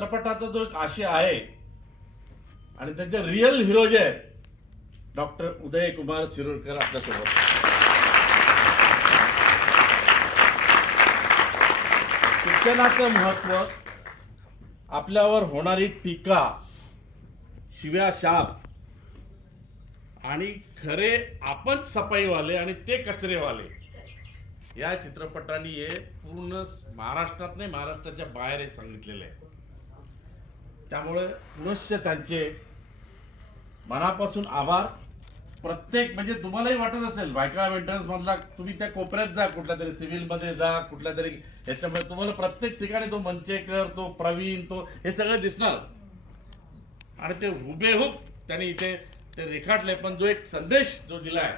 चित्रपटाचा जो एक आशय आहे आणि त्यांचे रिअल हिरो जे आहेत डॉक्टर उदय कुमार शिरोडकर आपल्यासोबत. शिक्षणाचं महत्व, आपल्यावर होणारी टीका, शिव्या शाप आणि खरे आपण सफाईवाले आणि ते कचरेवाले, या चित्रपटाने हे पूर्ण महाराष्ट्रात नाही महाराष्ट्राच्या बाहेर हे सांगितलेलं आहे. त्यामुळे पुनश्च त्यांचे मनापासून आभार. प्रत्येक म्हणजे तुम्हालाही वाटत असेल भायखळा मेंटेनन्स मधला तुम्ही त्या कोपऱ्यात जा, कुठल्या तरी सिव्हिल मध्ये जा, कुठल्या तरी ह्याच्यामध्ये तुम्हाला प्रत्येक ठिकाणी तो मंचेकर, तो प्रवीण, तो हे सगळं दिसणार आणि ते हुबेहूब त्यांनी इथे ते रेखाटले. पण जो एक संदेश जो दिलाय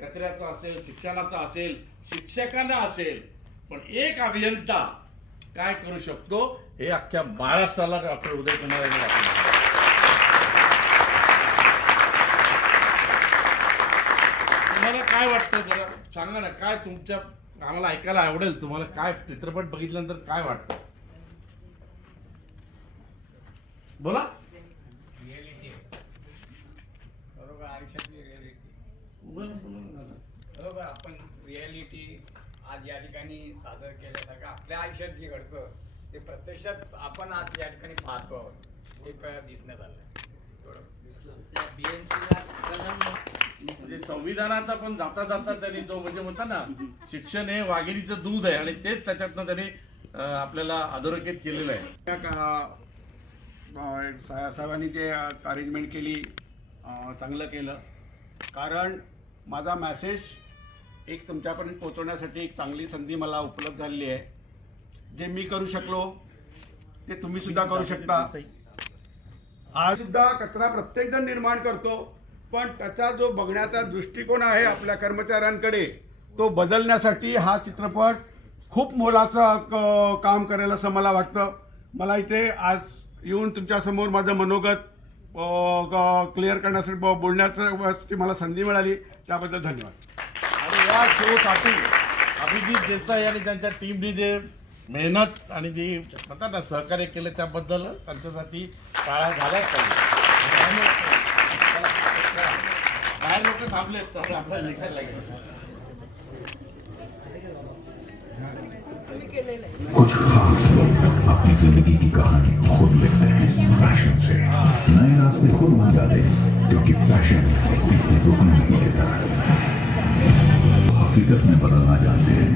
कचऱ्याचा असेल, शिक्षणाचा असेल, शिक्षकांना असेल, पण एक अभियंता काय करू शकतो हे अख्ख्या महाराष्ट्राला डॉक्टर उदय कुमार यांनी दाखवलं. तुम्हाला काय वाटतं जरा सांगा ना, काय तुमच्या आम्हाला ऐकायला आवडेल. तुम्हाला काय चित्रपट बघितल्यानंतर काय वाटतं बोला. बरोबर, आयुष्यातली रियालिटी. बरोबर, आपण रियालिटी आज या ठिकाणी सादर केल्यासारखं आपल्या आयुष्यात जे घडतं ते प्रत्यक्षात आपण आज या ठिकाणी पाहतो आहोत, हे दिसण्यात आलं. म्हणजे संविधानाचा पण जाता जाता त्यांनी तो म्हणजे म्हणतात ना, शिक्षण हे वाघिणीचं दूध आहे आणि तेच त्याच्यातनं त्यांनी आपल्याला अधोरेखित केलेलं आहे. साहेबांनी जे अरेंजमेंट केली चांगलं केलं, कारण माझा मेसेज एक तुमच्यापर्यंत पोहोचवण्यासाठी एक चांगली संधी मला उपलब्ध झालेली आहे. जे मी करू शकलो ते तुम्ही सुद्धा करू शकता. आज सुद्धा कचरा प्रत्येकजण निर्माण करतो, पण त्याचा जो बघण्याचा दृष्टिकोन आहे आपल्या कर्मचाऱ्यांकडे तो बदलण्यासाठी हा चित्रपट खूप मोलाचं काम करेल असं मला वाटतं. मला इथे आज येऊन तुमच्यासमोर माझं मनोगत क्लिअर करण्यासाठी बोलण्याची मला संधी मिळाली, त्याबद्दल धन्यवाद. आणि या शोसाठी अभिजित देसाई आणि त्यांच्या टीमने जे मेहनत आणि जे म्हणतात ना सहकार्य केले त्याबद्दल त्यांच्यासाठी टाळ्या झाल्याच पाहिजे. बाहेर लोक थांबले आपल्याला लिखायला लागेल. कुछ खास लोग अपनी जिंदगी की कहानी खुद लिखते हैं पैशन से. नए रास्ते खुद बन जाते हैं क्योंकि पैशन इतने रुकने नहीं देता. हकीकत में बदलना जानते हैं.